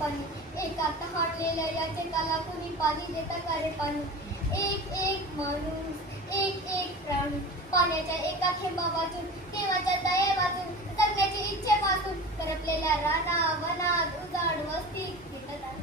पाणी, एका तहानलेल्या याचे काला कुणी पाणी देता का रे पाणी. एक एक माणूस, एक एक प्राणी, पाण्याच्या एका थेंबा वाचून, देवाच्या दये वाचून, जगण्याची इच्छेपासून करपलेल्या राना वनात उजाड वस्ती घेतत आहे.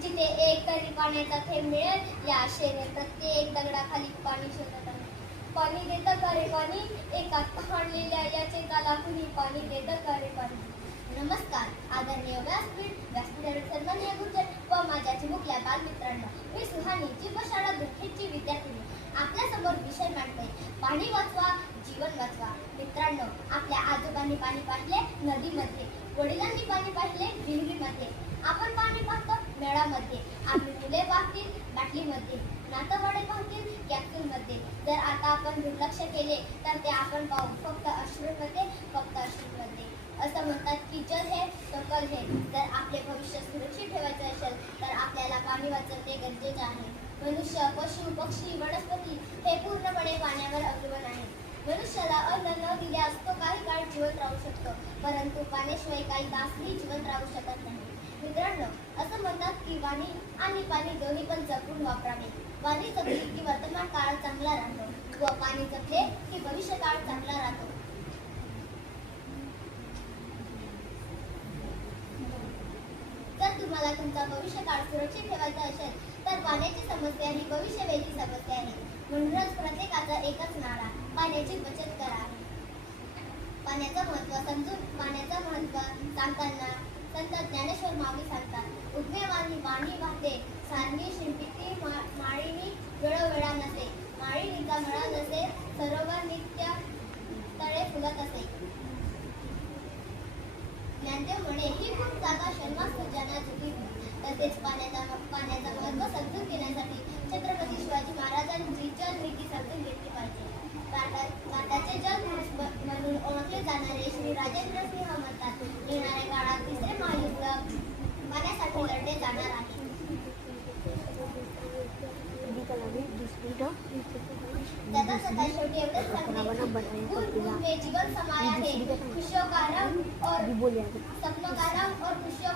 जिथे एक तरी पाण्याचा थेंब मिळेल या आशेने प्रत्येक दगडाखाली पाणी शोधत आहे. पाणी देतं का रे पाणी, एका तहानलेल्या याचे काला कुणी पाणी देतं का रे पाणी. नमस्कार आदरणीय व्यासपीठावर सन्माननीय गुरुजन व माझ्या चिमुकल्या बालमित्रांनो, मी सुहानी जीवशाळा दुःखीची विद्यार्थिनी आपल्यासमोर विषय मांडते, पाणी वाचवा जीवन वाचवा. मित्रांनो, आपल्या आजोबांनी पाणी पाहिले नदीमध्ये, वडिलांनी पाणी पाहिले विहिरीमध्ये, आपण पाणी पाहतो नळामध्ये, आपली मुले पाहतील बाटलीमध्ये, नातवंडे पाहतील कॅप्सूलमध्ये. जर आता आपण दुर्लक्ष केले तर ते आपण पाहू फक्त अश्रूमध्ये, फक्त अश्रूमध्ये. असं म्हणतात की जल हे तो कल हे. जर आपले भविष्य सुरक्षित ठेवायचे असेल तर आपल्याला पाणी वाचवणे गरजेचे आहे. मनुष्य, पशु, पक्षी, वनस्पती हे पूर्णपणे पाण्यावर अवलंबून आहे. मनुष्याला अन्न न दिल्यास तो काही काळ जिवंत राहू शकतो, परंतु पाण्याशिवाय काही तासही जिवंत राहू शकत नाही. मित्रांनो, असं म्हणतात की वाणी आणि पाणी दोन्ही पण जपून वापरावे. वाणी जपली की वर्तमान काळ चांगला राहतो व पाणी जपले की भविष्य काळ चांगला राहतो. जर तुम्हाला तुमचा भविष्यकाळ सुरक्षित ठेवायचा असेल तर पाण्याची समस्या ही भविष्यवेधी समस्या आहे. म्हणूनच प्रत्येकाचा एकच नारा, पाण्याची बचत करा. पाण्याचं महत्त्व सांगताना संत ज्ञानेश्वर माऊली सांगतात, उगमेवानी वाणी वाहते, सारणी शिंपिती माळिनी वेळोवेळा नसे, माळिनीचा मळा नसे, सरोवर नित्य तळे फुलत असे. ज्ञानदेव म्हणे, ही खूप जागा शर्मास्त्र ज्यांना चुकी. तसेच पाण्याचा महत्त्व समजून घेण्यासाठी छत्रपती शिवाजी महाराजांची जलनीती समजून घेतली पाहिजे. भारताचे जल म्हणून ओळखले जाणारे श्री राजेंद्र सिंह म्हणतात, येणाऱ्या काळात तिसरे महायुद्ध पाण्यासाठी लढले जाणार आहे. शेवटी एवढंच सांगते, जीवन समाया है, खुशियों का रंग और सपनों का रंग और खुशियों